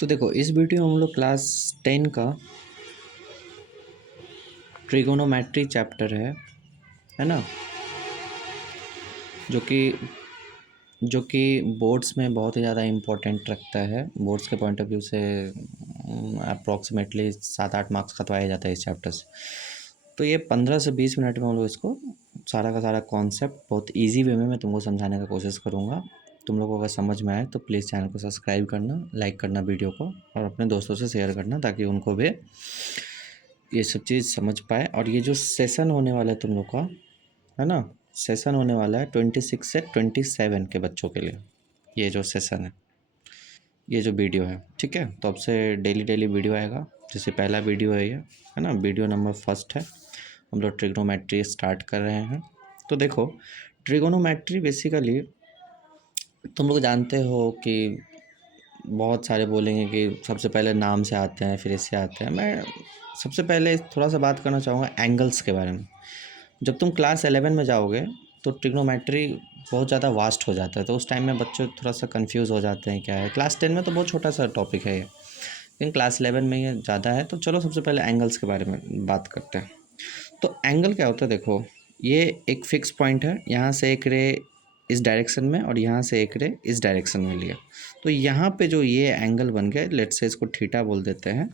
तो देखो इस वीडियो में हम लोग क्लास 10 का ट्रिगोनोमेट्री चैप्टर है ना, जो कि बोर्ड्स में बहुत ही ज़्यादा इम्पोर्टेंट रखता है। बोर्ड्स के पॉइंट ऑफ व्यू से अप्रॉक्सीमेटली 7-8 मार्क्स कटवाया जाता है इस चैप्टर से। तो ये 15 से 20 मिनट में हम लोग इसको सारा का सारा कॉन्सेप्ट बहुत ईजी वे में मैं तुमको समझाने का कोशिश करूँगा। तुम लोगों को अगर समझ में आए तो प्लीज़ चैनल को सब्सक्राइब करना, लाइक करना वीडियो को, और अपने दोस्तों से शेयर करना ताकि उनको भी ये सब चीज़ समझ पाए। और ये जो सेशन होने वाला है तुम लोग का, है ना, सेशन होने वाला है 26 से 27 के बच्चों के लिए। ये जो सेशन है, ये जो वीडियो है, ठीक है। तो अब से डेली वीडियो आएगा। जैसे पहला वीडियो है ये, है ना, वीडियो नंबर 1 है। हम लोग ट्रिग्नोमेट्री स्टार्ट कर रहे हैं। तो देखो ट्रिगोनोमेट्री बेसिकली तुम लोग जानते हो कि बहुत सारे बोलेंगे कि सबसे पहले नाम से आते हैं फिर इससे आते हैं। मैं सबसे पहले थोड़ा सा बात करना चाहूँगा एंगल्स के बारे में। जब तुम क्लास 11 में जाओगे तो ट्रिग्नोमेट्री बहुत ज़्यादा वास्ट हो जाता है, तो उस टाइम में बच्चे थोड़ा सा कंफ्यूज हो जाते हैं क्या है। क्लास 10 में तो बहुत छोटा सा टॉपिक है ये, लेकिन क्लास 11 में ये ज़्यादा है। तो चलो सबसे पहले एंगल्स के बारे में बात करते हैं। तो एंगल क्या होता है, देखो ये एक फिक्स पॉइंट है, यहाँ से एक रे इस डायरेक्शन में और यहाँ से एक रे इस डायरेक्शन में लिया, तो यहाँ पे जो ये एंगल बन गया, लेट्स से इसको थीटा बोल देते हैं,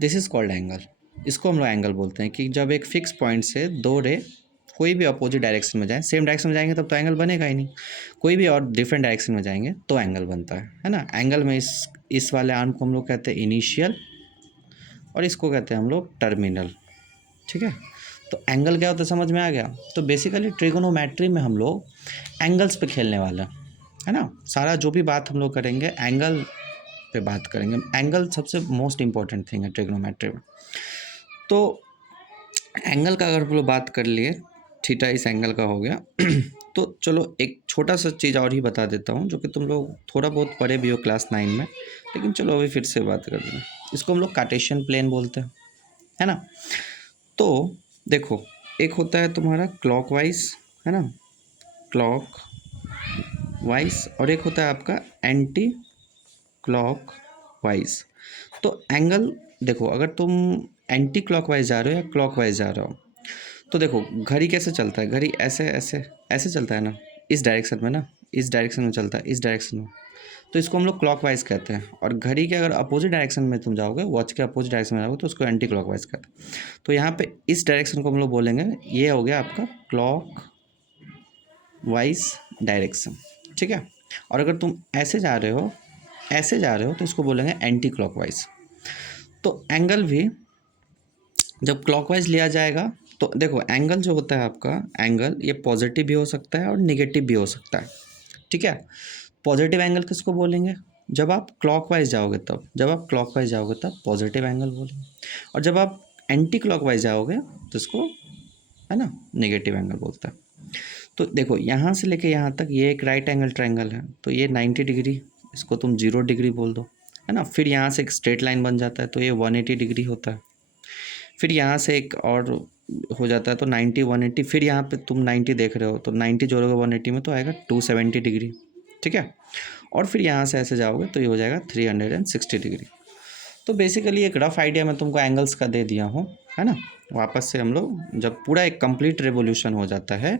दिस इज़ कॉल्ड एंगल। इसको हम लोग एंगल बोलते हैं कि जब एक फिक्स पॉइंट से दो रे कोई भी अपोजिट डायरेक्शन में जाए, सेम डायरेक्शन में जाएंगे तब तो एंगल बनेगा ही नहीं, कोई भी और डिफरेंट डायरेक्शन में जाएंगे तो एंगल बनता है ना। एंगल में इस वाले आर्म को हम लोग कहते हैं इनिशियल और इसको कहते हैं हम लोग टर्मिनल, ठीक है। तो एंगल क्या होता है समझ में आ गया। तो बेसिकली ट्रिगोनोमेट्री में हम लोग एंगल्स पे खेलने वाले हैं, है ना। सारा जो भी बात हम लोग करेंगे एंगल पे बात करेंगे। एंगल सबसे मोस्ट इम्पॉर्टेंट थिंग है ट्रिगोनोमेट्री में। तो एंगल का अगर हम लोग बात कर लिए, थीटा इस एंगल का हो गया तो चलो एक छोटा सा चीज़ और ही बता देता हूँ जो कि तुम लोग थोड़ा बहुत पढ़े भी हो क्लास 9 में, लेकिन चलो अभी फिर से बात कर दें। इसको हम लोग कार्टेशियन प्लेन बोलते हैं, है ना। तो देखो एक होता है तुम्हारा क्लॉकवाइज, है ना, क्लॉक वाइज, और एक होता है आपका एंटी क्लॉक वाइज। तो एंगल देखो, अगर तुम एंटी क्लॉकवाइज जा रहे हो या क्लॉकवाइज जा रहे हो, तो देखो घड़ी कैसे चलता है, घड़ी ऐसे ऐसे ऐसे चलता है ना, इस डायरेक्शन में ना, इस डायरेक्शन में चलता है, इस डायरेक्शन में, तो इसको हम लोग क्लॉकवाइज कहते हैं। और घड़ी के अगर अपोजिट डायरेक्शन में तुम जाओगे, वॉच के अपोजिट डायरेक्शन में जाओगे, तो उसको एंटी क्लॉकवाइज कहते हैं। तो यहाँ पे इस डायरेक्शन को हम लोग बोलेंगे, ये हो गया आपका क्लॉक वाइज डायरेक्शन, ठीक है। और अगर तुम ऐसे जा रहे हो, ऐसे जा रहे हो, तो इसको बोलेंगे एंटी क्लॉकवाइज। तो एंगल भी जब क्लॉकवाइज लिया जाएगा, तो देखो एंगल जो होता है आपका, एंगल ये पॉजिटिव भी हो सकता है और निगेटिव भी हो सकता है, ठीक है। पॉजिटिव एंगल किसको बोलेंगे, जब आप क्लॉकवाइज जाओगे तब, जब आप क्लॉकवाइज जाओगे तब पॉजिटिव एंगल बोलेंगे, और जब आप एंटी क्लॉकवाइज जाओगे तो इसको, है ना, नेगेटिव एंगल बोलता है। तो देखो यहाँ से लेके यहाँ तक ये एक राइट एंगल ट्रायंगल है, तो ये 90 डिग्री, इसको तुम 0 डिग्री बोल दो, है ना। फिर यहाँ से एक स्ट्रेट लाइन बन जाता है, तो ये 180 डिग्री होता है। फिर यहाँ से एक और हो जाता है तो 90 180, फिर यहाँ पे तुम 90 देख रहे हो, तो 90 जोड़ोगे 180 में तो आएगा 270 डिग्री, ठीक है। और फिर यहाँ से ऐसे जाओगे तो ये हो जाएगा 360 डिग्री। तो बेसिकली एक रफ आइडिया मैं तुमको एंगल्स का दे दिया हूँ, है ना। वापस से हम लोग जब पूरा एक कंप्लीट रेवोल्यूशन हो जाता है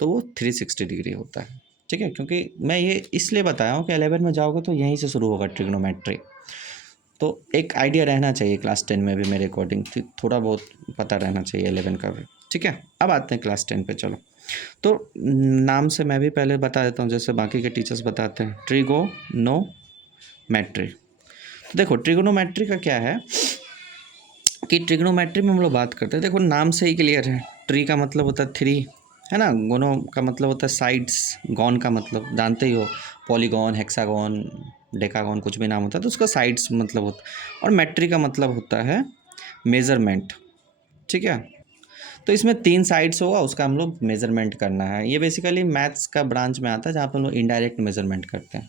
तो वो 360 डिग्री होता है, ठीक है। क्योंकि मैं ये इसलिए बताया हूँ कि 11 में जाओगे तो यहीं से शुरू होगा ट्रिग्नोमेट्री, तो एक आइडिया रहना चाहिए क्लास 10 में भी मेरे अकॉर्डिंग, थोड़ा बहुत पता रहना चाहिए 11 का भी, ठीक है। अब आते हैं क्लास 10 पे। चलो तो नाम से मैं भी पहले बता देता हूँ जैसे बाकी के टीचर्स बताते हैं, ट्रिगोनोमेट्री। तो देखो ट्रिगोनोमेट्री का क्या है कि ट्रिग्नोमेट्री में हम लोग बात करते हैं, देखो नाम से ही क्लियर है, ट्री का मतलब होता है 3, है ना, गोनो का मतलब होता है साइड्स, गॉन का मतलब जानते ही हो, पॉलीगॉन, हेक्सागॉन, डेकागॉन, कुछ भी नाम होता है तो उसका साइड्स मतलब होता है, और मेट्री का मतलब होता है मेज़रमेंट, ठीक है। तो इसमें 3 साइड्स होगा, उसका हम लोग मेज़रमेंट करना है। ये बेसिकली मैथ्स का ब्रांच में आता है जहाँ पर हम लोग इनडायरेक्ट मेज़रमेंट करते हैं,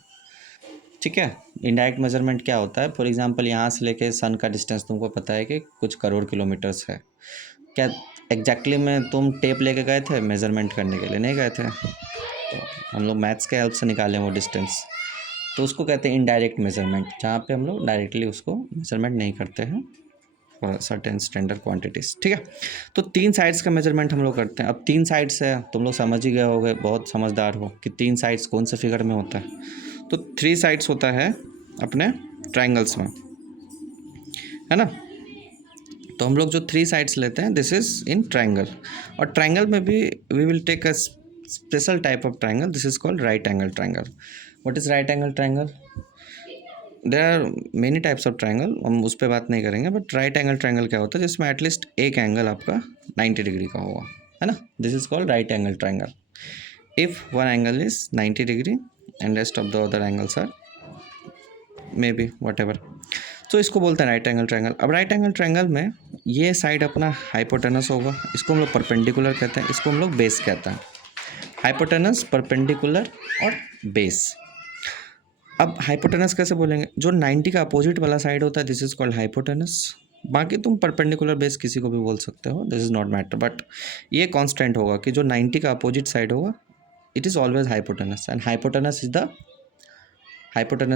ठीक है। इनडायरेक्ट मेजरमेंट क्या होता है, फॉर एग्जांपल यहाँ से लेके सन का डिस्टेंस तुमको पता है कि कुछ करोड़ किलोमीटर्स है, क्या एग्जैक्टली में तुम टेप लेके गए थे मेजरमेंट करने के लिए, नहीं गए थे, तो हम लोग मैथ्स के हेल्प से निकालें वो डिस्टेंस, तो उसको कहते हैं इनडायरेक्ट मेजरमेंट, जहाँ पे हम लोग डायरेक्टली उसको मेजरमेंट नहीं करते हैं फॉर सर्टेन स्टैंडर्ड क्वांटिटीज़, ठीक है। तो 3 साइड्स का मेजरमेंट हम लोग करते हैं। अब 3 साइड्स है, तुम लोग समझ ही गए होगे, बहुत समझदार हो, कि 3 साइड्स कौन से फिगर में होता है। तो 3 साइड्स होता है अपने ट्राइंगल्स में, है ना। तो हम लोग जो 3 साइड्स लेते हैं, दिस इज इन ट्राइंगल। और ट्राइंगल में भी we will take a special type of triangle, this is called right angle triangle. What is right angle triangle? There are many types of triangle, हम उस पर बात नहीं करेंगे, बट राइट एंगल ट्राइंगल क्या होता है, जिसमें एटलीस्ट एक एंगल आपका 90 डिग्री का होगा, है ना। This is called right angle triangle. If one angle is 90 degree and rest of the other angles are may be whatever, तो इसको बोलते हैं राइट एंगल ट्राइंगल। अब राइट एंगल ट्राइंगल में ये साइड अपना हाइपोटेनस होगा, इसको हम लोग परपेंडिकुलर कहते हैं, इसको हम लोग बेस कहते हैं। हाइपोटेनस, परपेंडिकुलर और बेस। अब हाइपोटेनस कैसे बोलेंगे? जो 90 का अपोजिट वाला साइड होता है, दिस इज कॉल्ड हाइपोटेनस। बाकी तुम परपेंडिकुलर बेस किसी को भी बोल सकते हो, this is not matter, but ये कॉन्स्टेंट होगा कि जो 90 का अपोजिट साइड होगा, it is always hypotenuse, and hypotenuse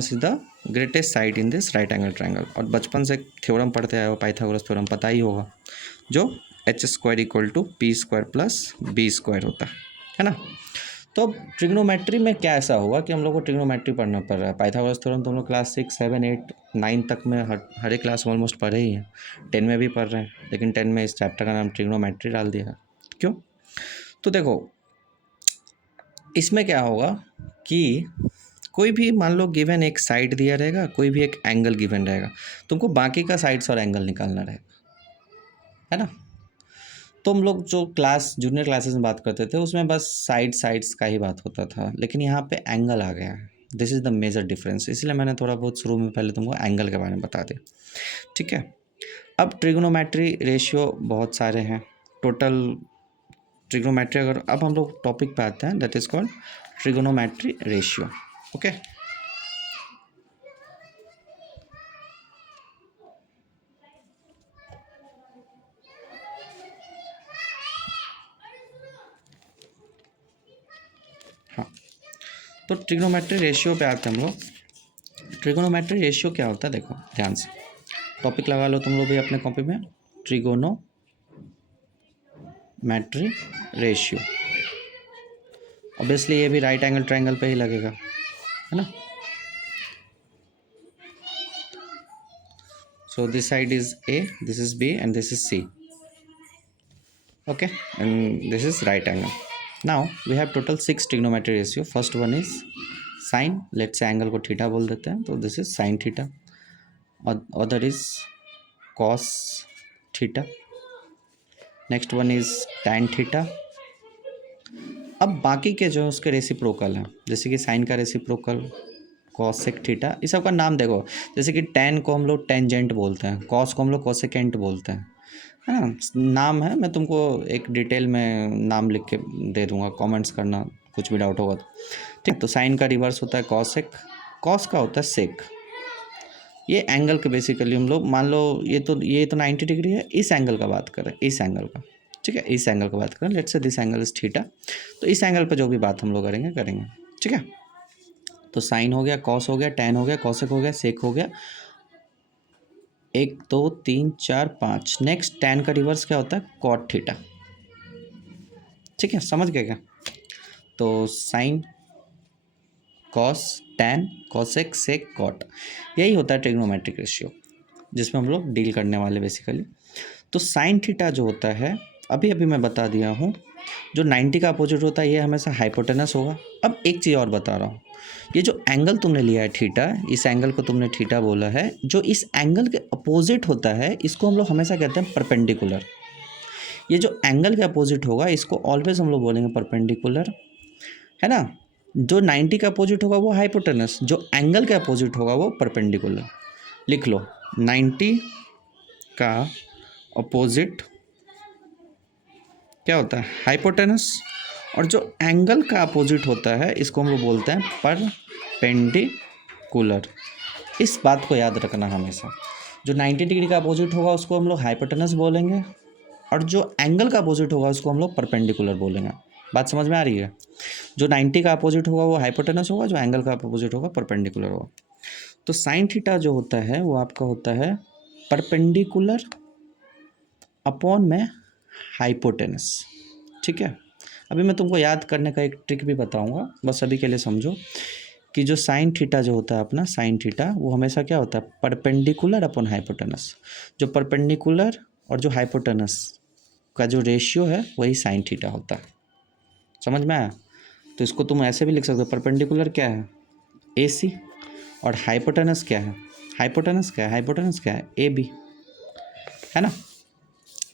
is the greatest side in this right angle triangle. और बचपन से थ्योरम पढ़ते आए हो, पाइथागोरस थ्योरम पता ही होगा, जो h² = p² + b² होता है ना। तो ट्रिग्नोमेट्री में क्या ऐसा हुआ कि हम लोग को ट्रिग्नोमेट्री पढ़ना पड़ रहा है। पाइथागोरस थ्योरम तो हम लोग क्लास 6, 7, 8, 9 तक में हर एक क्लास में ऑलमोस्ट पढ़े ही हैं, 10 में भी पढ़ रहे हैं, लेकिन 10 में इस चैप्टर का नाम ट्रिग्नोमेट्री डाल दिया है। क्यों? तो देखो, इसमें क्या होगा कि कोई भी मान लो गिवन एक साइड दिया रहेगा, कोई भी एक एंगल गिवन रहेगा, तुमको बाकी का साइड्स और एंगल निकालना रहेगा, है ना। तो हम लोग जो जूनियर क्लासेस में बात करते थे, उसमें बस साइड्स का ही बात होता था, लेकिन यहाँ पे एंगल आ गया है। This is the major difference, इसलिए मैंने थोड़ा बहुत शुरू में पहले तुमको एंगल के बारे में बता दिया, ठीक है। अब ट्रिग्नोमेट्री रेशियो बहुत सारे हैं, टोटल ट्रिग्नोमेट्री, अगर अब हम लोग टॉपिक पे आते हैं, that is called trigonometry ratio, okay. हाँ, तो ट्रिग्नोमेट्री रेशियो पे आते हैं हम लोग। ट्रिग्नोमेट्री रेशियो क्या होता है, देखो ध्यान से, टॉपिक लगा लो तुम लोग भी अपने कॉपी में, ट्रिगोनोमेट्री रेशियो। ऑब्वियसली ये भी राइट एंगल ट्राइंगल पे ही लगेगा, है ना। So this side is A, this is B and this is C, okay, and this is right angle. Now we have total 6 trigonometry ratio. First one is sine, let's say angle को theta बोल देते हैं, तो this is sin theta, और other is cos theta, next one is tan theta. अब बाकी के जो उसके रेसिप्रोकल हैं, जैसे कि साइन का रेसिप्रोकल कॉसेक थीटा, इस सब का नाम देखो, जैसे कि tan को हम लोग टेंजेंट बोलते हैं, cos को हम लोग कोसेकेंट बोलते हैं, है ना। नाम है, मैं तुमको एक डिटेल में नाम लिख के दे दूंगा, कमेंट्स करना कुछ भी डाउट होगा तो, ठीक। तो साइन का रिवर्स होता है कॉसेक, कॉस का होता है सेक। ये एंगल के बेसिकली हम लोग, मान लो ये तो 90 डिग्री है, इस एंगल का बात करें, इस एंगल का, ठीक है, इस एंगल का बात करें, let's say this angle is theta, तो इस एंगल पर जो भी बात हम लोग करेंगे, ठीक है। तो साइन हो गया, कॉस हो गया, टैन हो गया, कॉसेक हो गया, सेक हो गया, 1 2 3 4 5। नेक्स्ट टैन का रिवर्स क्या होता है, कॉट थीटा, ठीक है, समझ गए क्या। तो साइन, कॉस, टैन, कॉसेक, सेक, कॉट, यही होता है ट्रिग्नोमेट्रिक रेशियो, जिसमें हम लोग डील करने वाले बेसिकली। तो साइन थीटा जो होता है, अभी मैं बता दिया हूँ, जो 90 का अपोजिट होता है, ये हमेशा हाइपोटेनस होगा। अब एक चीज़ और बता रहा हूँ, ये जो एंगल तुमने लिया है थीटा, इस एंगल को तुमने थीटा बोला है, जो इस एंगल के अपोजिट होता है, इसको हम लोग हमेशा कहते हैं परपेंडिकुलर। ये जो एंगल के अपोजिट होगा, इसको ऑलवेज हम लोग बोलेंगे परपेंडिकुलर, है ना। जो 90 का अपोजिट होगा वो हाइपोटेनस, जो एंगल के अपोजिट होगा वो परपेंडिकुलर। लिख लो, 90 का अपोजिट क्या होता है, हाइपोटेनस, और जो एंगल का अपोजिट होता है, इसको हम लोग बोलते हैं परपेंडिकुलर। इस बात को याद रखना हमेशा, जो 90 डिग्री का अपोजिट होगा उसको हम लोग हाइपोटेनस बोलेंगे, और जो एंगल का अपोजिट होगा उसको हम लोग परपेंडिकुलर बोलेंगे। बात समझ में आ रही है? जो 90 का अपोजिट होगा वो हाइपोटेनस होगा, जो एंगल का अपोजिट होगा परपेंडिकुलर होगा। तो साइन थीटा जो होता है वो आपका होता है परपेंडिकुलर अपॉन में हाइपोटेनस। ठीक है, अभी मैं तुमको याद करने का एक ट्रिक भी बताऊंगा, बस अभी के लिए समझो कि जो साइन थीटा जो होता है अपना साइन थीटा वो हमेशा क्या होता है परपेंडिकुलर अपॉन हाइपोटेनस। जो परपेंडिकुलर और जो हाइपोटेनस का जो रेशियो है वही साइन थीटा होता है। समझ में आया? तो इसको तुम ऐसे भी लिख सकते हो, परपेंडिकुलर क्या है ए सी, और हाइपोटेनस क्या है, हाइपोटेनस क्या है, हाइपोटेनस क्या है ए बी, है ना?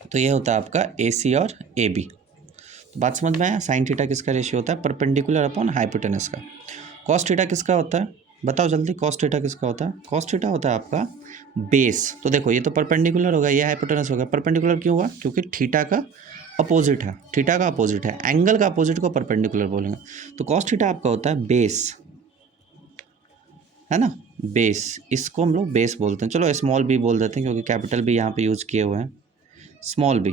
तो ये होता है आपका ए सी और ए बी। तो बात समझ में आया? साइन थीटा किसका रेशियो होता है परपेंडिकुलर अपॉन हाइपोटेनस का। कॉस थीटा किसका होता है बताओ जल्दी, कॉस थीटा किसका होता है? कॉस थीटा होता है आपका बेस। तो देखो ये तो परपेंडिकुलर होगा, ये हाइपोटेनस होगा। परपेंडिकुलर क्यों हुआ? क्योंकि थीटा का अपोजिट है, थीटा का अपोजिट है, एंगल का अपोजिट को परपेंडिकुलर बोलेंगे। तो कॉस थीटा आपका होता है बेस, है ना, बेस। इसको हम लोग बेस बोलते हैं। चलो स्मॉल बी बोल देते हैं क्योंकि कैपिटल बी यहाँ पे यूज़ किए हुए हैं। Small B,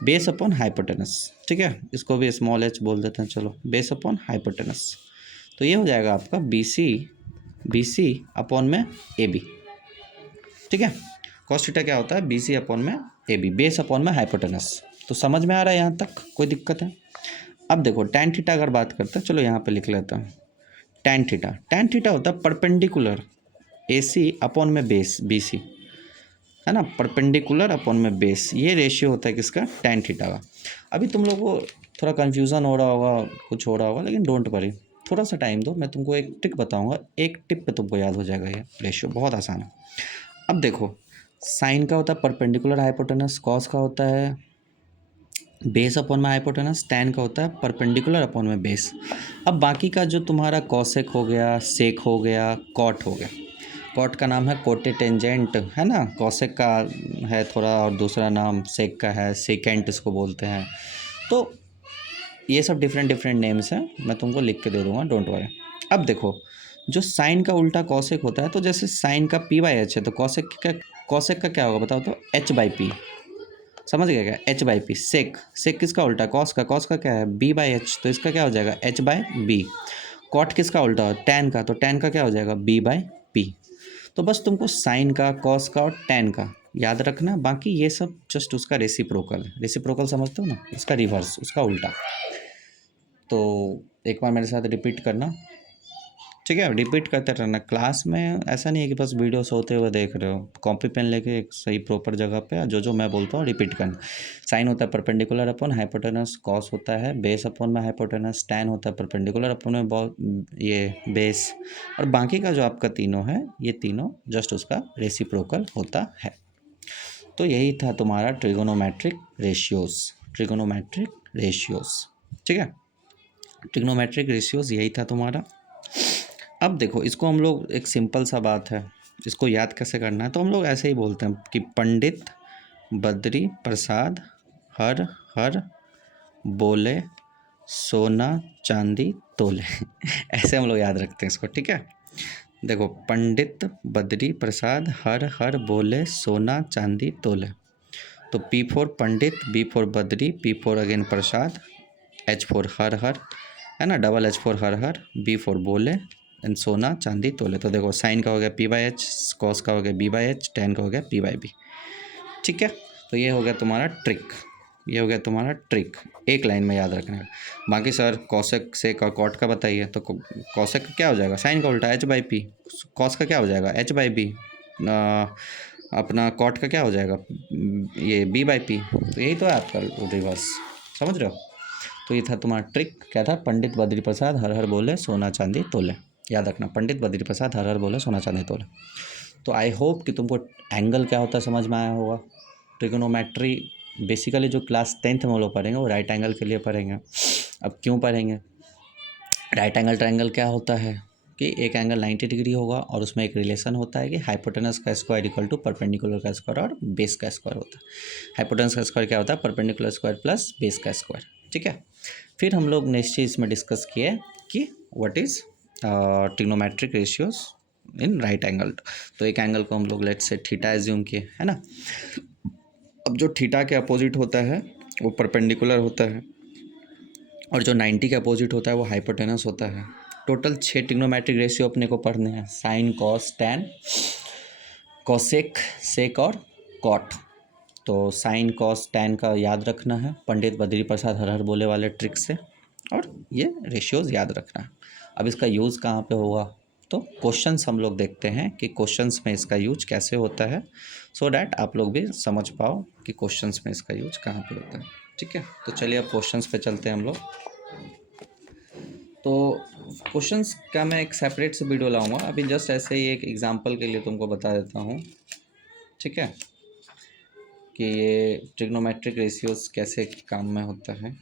base upon hypotenuse. ठीक है, इसको भी स्मॉल एच बोल देते हैं। चलो बेस अपॉन हाइपोटेनस। तो ये हो जाएगा आपका बी सी अपॉन में ए बी। ठीक है, कॉस थीटा क्या होता है बी सी अपॉन में ए बी, बेस अपॉन में हाइपोटेनस। तो समझ में आ रहा है यहाँ तक? कोई दिक्कत है? अब देखो टैन थीटा अगर बात करते हैं, चलो यहाँ पे लिख लेता हूँ टैन थीटा। टैन थीटा होता है परपेंडिकुलर ए सी अपॉन में बेस बी सी, है ना, परपेंडिकुलर अपॉन में बेस। ये रेशियो होता है किसका? टैन थीटा का। अभी तुम लोग को थोड़ा कन्फ्यूज़न हो रहा होगा, कुछ हो रहा होगा, लेकिन डोंट वरी, थोड़ा सा टाइम दो, मैं तुमको एक ट्रिक बताऊंगा, एक टिप पे तुमको याद हो जाएगा। ये रेशियो बहुत आसान है। अब देखो साइन का होता है परपेंडिकुलर हाइपोटेनस, कॉस का होता है बेस अपॉन में हाइपोटेनस, टैन का होता है परपेंडिकुलर अपॉन में बेस। अब बाकी का जो तुम्हारा कॉसेक हो गया, सेक हो गया, कॉट हो गया। कॉट का नाम है कोटे टेंजेंट, है ना, कॉसेक का है थोड़ा और दूसरा नाम सेक का है, सेकेंट इसको बोलते हैं। तो ये सब डिफरेंट डिफरेंट नेम्स हैं, मैं तुमको लिख के दे दूंगा, डोंट वरी। अब देखो जो साइन का उल्टा कॉसेक होता है, तो जैसे साइन का पी बाई एच है, तो कॉसेक का क्या होगा बताओ तो? H by P. समझ गया क्या? H by P. Sec, sec किसका उल्टा? कॉस का क्या है? बी बाई एच, तो इसका क्या हो जाएगा? H by B. कॉट किसका उल्टा? टैन का, तो टैन का क्या हो जाएगा? B by P. तो बस तुमको साइन का, कॉस का और टैन का याद रखना, बाकी ये सब जस्ट उसका रेसिप्रोकल है। रेसिप्रोकल समझते हो ना, उसका रिवर्स, उसका उल्टा। तो एक बार मेरे साथ रिपीट करना, ठीक है, रिपीट करते रहना। क्लास में ऐसा नहीं है कि बस वीडियोस होते हुए देख रहे हो, कॉपी पेन लेके एक सही प्रॉपर जगह पे जो जो मैं बोलता हूँ रिपीट करना। साइन होता है परपेंडिकुलर अपॉन हाइपोटेनस, कॉस होता है बेस अपॉन में हाइपोटेनस, टैन होता है परपेंडिकुलर अपॉन में ये बेस, और बाकी का जो आपका तीनों है ये तीनों जस्ट उसका रेसिप्रोकल होता है। तो यही था तुम्हारा ट्रिगोनोमेट्रिक रेशियोज, ट्रिगोनोमेट्रिक रेशियोज। ठीक है, ट्रिग्नोमेट्रिक रेशियोज यही था तुम्हारा। अब देखो इसको हम लोग, एक सिंपल सा बात है, इसको याद कैसे करना है, तो हम लोग ऐसे ही बोलते हैं कि पंडित बद्री प्रसाद हर हर बोले सोना चांदी तोले ऐसे हम लोग याद रखते हैं इसको। ठीक है, देखो पंडित बद्री प्रसाद हर हर बोले सोना चांदी तोले। तो P for Pandit, B for Badri, P for again Prasad, H for Har Har, है ना, double H for Har Har, B for बोले एंड सोना चांदी तोले। तो देखो साइन का हो गया पी बाई एच, कॉस का हो गया बी बाई एच, टैन का हो गया पी बाई बी। ठीक है, तो ये हो गया तुम्हारा ट्रिक, ये हो गया तुम्हारा ट्रिक, एक लाइन में याद रखना है। बाकी सर कॉसेक से का कॉट का बताइए, तो कॉसेक क्या हो जाएगा? साइन का उल्टा एच बाई पी। कॉस का क्या हो जाएगा? H by B. अपना कॉट का क्या हो जाएगा? ये बी बाई पी। तो यही तो है आपका रिवर्स, समझ रहे हो? तो ये था तुम्हारा ट्रिक, क्या था? पंडित बद्री प्रसाद हर हर बोले सोना चांदी तोले। याद रखना, पंडित बद्री प्रसाद हर हर बोले सोना चांदी तोले। तो आई होप कि तुमको एंगल क्या होता है समझ में आया होगा। ट्रिगोनोमेट्री बेसिकली जो क्लास 10th में वो लोग पढ़ेंगे वो राइट एंगल के लिए पढ़ेंगे। अब क्यों पढ़ेंगे? राइट एंगल ट्रायंगल क्या होता है कि एक एंगल 90 डिग्री होगा और उसमें एक रिलेशन होता है कि हाइपोटेनस का स्क्वायर इक्वल टू परपेंडिकुलर का स्क्वायर और बेस का स्क्वायर होता है। हाइपोटेनस का स्क्वायर क्या होता है? परपेंडिकुलर स्क्वायर प्लस बेस का स्क्वायर। ठीक है, फिर हम लोग नेक्स्ट चीज़ में डिस्कस किए कि what is trigonometric ratios in right angle. तो एक एंगल को हम लोग लेट्स से थीटा एज्यूम किए, है ना। अब जो थीटा के अपोजिट होता है वो परपेंडिकुलर होता है, और जो 90 के अपोजिट होता है वो हाइपोटेनस होता है। टोटल 6 ट्रिग्नोमेट्रिक रेशियो अपने को पढ़ने हैं, sine cos tan cosec sec और कॉट। तो साइन कॉस टैन का याद रखना है पंडित बद्री प्रसाद हर हर बोले वाले ट्रिक से, और ये रेशियोज़ याद रखना है। अब इसका यूज़ कहाँ पे होगा, तो क्वेश्चंस हम लोग देखते हैं कि क्वेश्चंस में इसका यूज कैसे होता है, सो डैट आप लोग भी समझ पाओ कि क्वेश्चंस में इसका यूज कहाँ पे होता है। ठीक है, तो चलिए अब क्वेश्चंस पे चलते हैं हम लोग। तो क्वेश्चंस का मैं एक सेपरेट से वीडियो लाऊंगा, अभी जस्ट ऐसे ही एक एग्जांपल के लिए तुमको बता देता हूँ। ठीक है, कि ये ट्रिग्नोमेट्रिक रेशियोज कैसे काम में होता है।